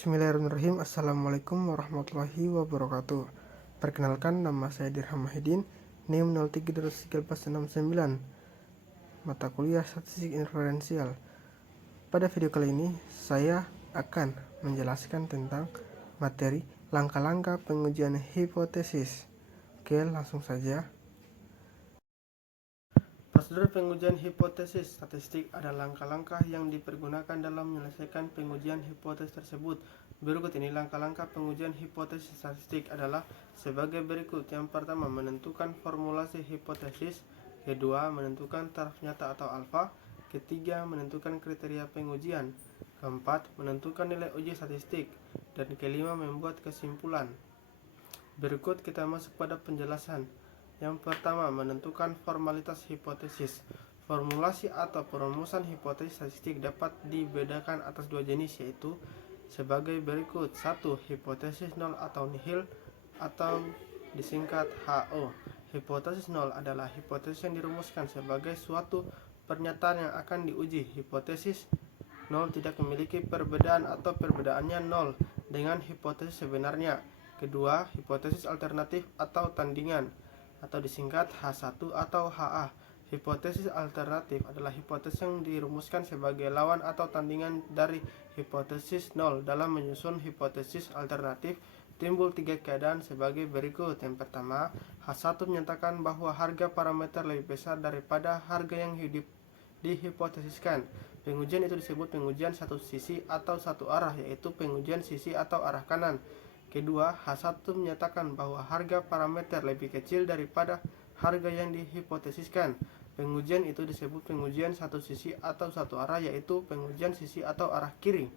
Bismillahirrahmanirrahim. Assalamualaikum warahmatullahi wabarakatuh. Perkenalkan, nama saya Dirham Mahidin, NIM 03-13469, mata kuliah Statistik Inferensial. Pada video kali ini, saya akan menjelaskan tentang materi langkah-langkah pengujian hipotesis. Oke, langsung saja. Prosedur pengujian hipotesis statistik adalah langkah-langkah yang dipergunakan dalam menyelesaikan pengujian hipotesis tersebut. Berikut ini langkah-langkah pengujian hipotesis statistik adalah sebagai berikut. Yang pertama, menentukan formulasi hipotesis. Kedua, menentukan taraf nyata atau alfa. Ketiga, menentukan kriteria pengujian. Keempat, menentukan nilai uji statistik. Dan kelima, membuat kesimpulan. Berikut kita masuk pada penjelasan. Yang pertama, menentukan formalitas hipotesis. Formulasi atau perumusan hipotesis statistik dapat dibedakan atas dua jenis, yaitu sebagai berikut. 1. Hipotesis nol atau nihil atau disingkat HO. Hipotesis nol adalah hipotesis yang dirumuskan sebagai suatu pernyataan yang akan diuji. Hipotesis nol tidak memiliki perbedaan atau perbedaannya nol dengan hipotesis sebenarnya. Kedua, hipotesis alternatif atau tandingan atau disingkat H1 atau HA. Hipotesis alternatif adalah hipotesis yang dirumuskan sebagai lawan atau tandingan dari hipotesis nol. Dalam menyusun hipotesis alternatif, timbul tiga keadaan sebagai berikut. Yang pertama, H1 menyatakan bahwa harga parameter lebih besar daripada harga yang dihipotesiskan. Pengujian itu disebut pengujian satu sisi atau satu arah, yaitu pengujian sisi atau arah kanan. Kedua, H1 menyatakan bahwa harga parameter lebih kecil daripada harga yang dihipotesiskan. Pengujian itu disebut pengujian satu sisi atau satu arah, yaitu pengujian sisi atau arah kiri.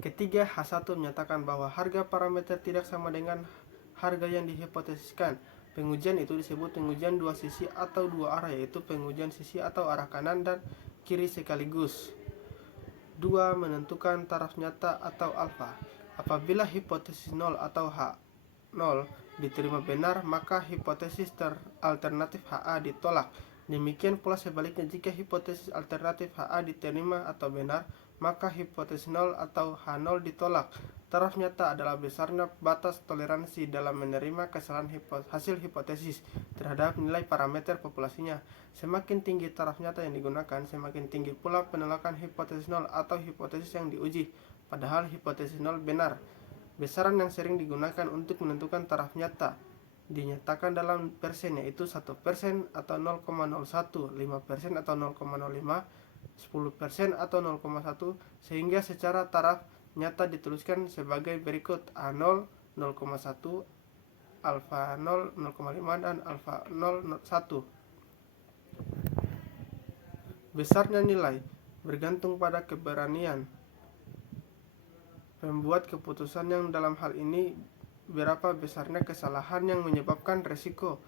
Ketiga, H1 menyatakan bahwa harga parameter tidak sama dengan harga yang dihipotesiskan. Pengujian itu disebut pengujian dua sisi atau dua arah, yaitu pengujian sisi atau arah kanan dan kiri sekaligus. 2. Menentukan taraf nyata atau alfa. Apabila hipotesis 0 atau H0 diterima benar, maka hipotesis alternatif HA ditolak. Demikian pula sebaliknya, jika hipotesis alternatif HA diterima atau benar, maka hipotesis 0 atau H0 ditolak. Taraf nyata adalah besarnya batas toleransi dalam menerima kesalahan hasil hipotesis terhadap nilai parameter populasinya. Semakin tinggi taraf nyata yang digunakan, semakin tinggi pula penolakan hipotesis 0 atau hipotesis yang diuji. Padahal hipotesis 0 benar. Besaran yang sering digunakan untuk menentukan taraf nyata dinyatakan dalam persen, yaitu 1% atau 0,01, 5% atau 0,05, 10% atau 0,1, sehingga secara taraf nyata dituliskan sebagai berikut: A0 0,1, alfa 0 0,5 dan alfa 0 1. Besarnya nilai bergantung pada keberanian pembuat keputusan, yang dalam hal ini berapa besarnya kesalahan yang menyebabkan resiko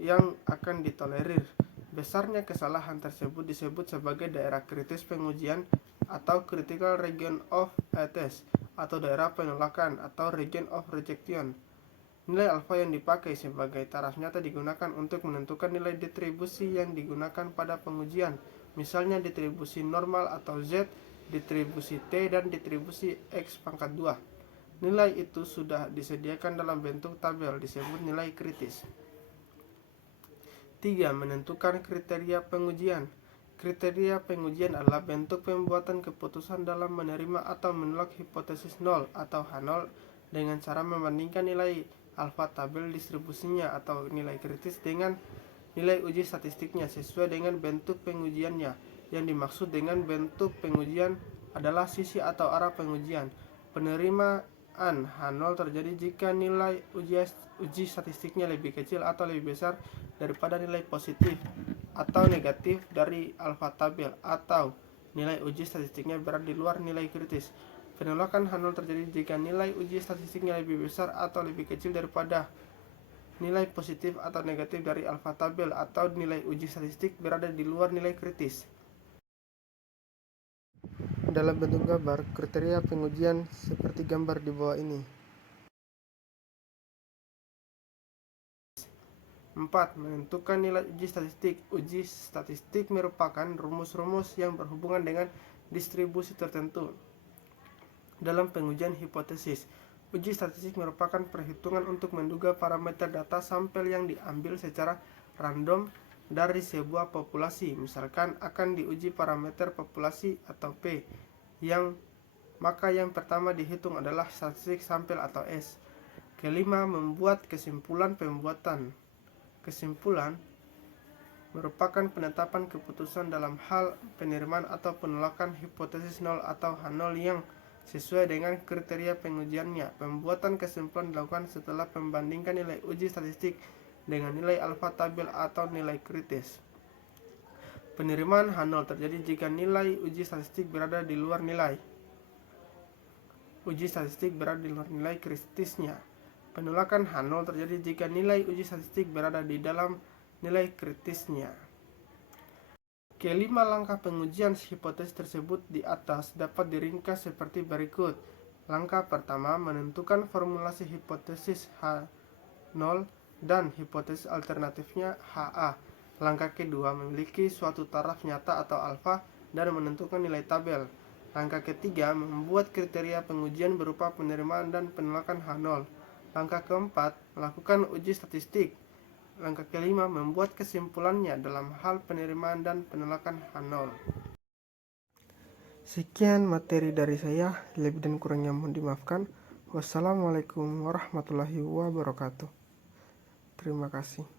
yang akan ditolerir. Besarnya kesalahan tersebut disebut sebagai daerah kritis pengujian atau critical region of a test, atau daerah penolakan atau region of rejection. Nilai alfa yang dipakai sebagai taraf nyata digunakan untuk menentukan nilai distribusi yang digunakan pada pengujian, misalnya distribusi normal atau Z, distribusi T, dan distribusi X pangkat 2. Nilai itu sudah disediakan dalam bentuk tabel, disebut nilai kritis. 3. Menentukan kriteria pengujian. Kriteria pengujian adalah bentuk pembuatan keputusan dalam menerima atau menolak hipotesis 0 atau H0 dengan cara membandingkan nilai alfa tabel distribusinya atau nilai kritis dengan nilai uji statistiknya sesuai dengan bentuk pengujiannya. Yang dimaksud dengan bentuk pengujian adalah sisi atau arah pengujian. Penerimaan H0 terjadi jika nilai uji statistiknya lebih kecil atau lebih besar daripada nilai positif atau negatif dari alfa tabel, atau nilai uji statistiknya berada di luar nilai kritis. Penolakan H0 terjadi jika nilai uji statistiknya lebih besar atau lebih kecil daripada nilai positif atau negatif dari alfa tabel, atau nilai uji statistik berada di luar nilai kritis. Dalam bentuk gambar, kriteria pengujian seperti gambar di bawah ini. 4. Menentukan nilai uji statistik. Uji statistik merupakan rumus-rumus yang berhubungan dengan distribusi tertentu. dalam pengujian hipotesis. Uji statistik merupakan perhitungan untuk menduga parameter data sampel yang diambil secara random dari sebuah populasi. Misalkan akan diuji parameter populasi atau P, maka yang pertama dihitung adalah statistik sampel atau S. Kelima, membuat kesimpulan pembuatan. Kesimpulan merupakan penetapan keputusan dalam hal penerimaan atau penolakan hipotesis nol atau H0 yang sesuai dengan kriteria pengujiannya. Pembuatan kesimpulan dilakukan setelah membandingkan nilai uji statistik dengan nilai alfa tabel atau nilai kritis. Penerimaan H0 terjadi jika nilai uji statistik berada di luar nilai kritisnya. Penolakan H0 terjadi jika nilai uji statistik berada di dalam nilai kritisnya. Kelima langkah pengujian hipotesis tersebut di atas dapat diringkas seperti berikut. Langkah pertama, menentukan formulasi hipotesis H0 dan hipotesis alternatifnya HA. Langkah kedua, memiliki suatu taraf nyata atau alfa dan menentukan nilai tabel. Langkah ketiga, membuat kriteria pengujian berupa penerimaan dan penolakan H0. Langkah keempat, melakukan uji statistik. Langkah kelima, membuat kesimpulannya dalam hal penerimaan dan penolakan H0. Sekian materi dari saya, lebih dan kurangnya mohon dimaafkan. Wassalamualaikum warahmatullahi wabarakatuh. Terima kasih.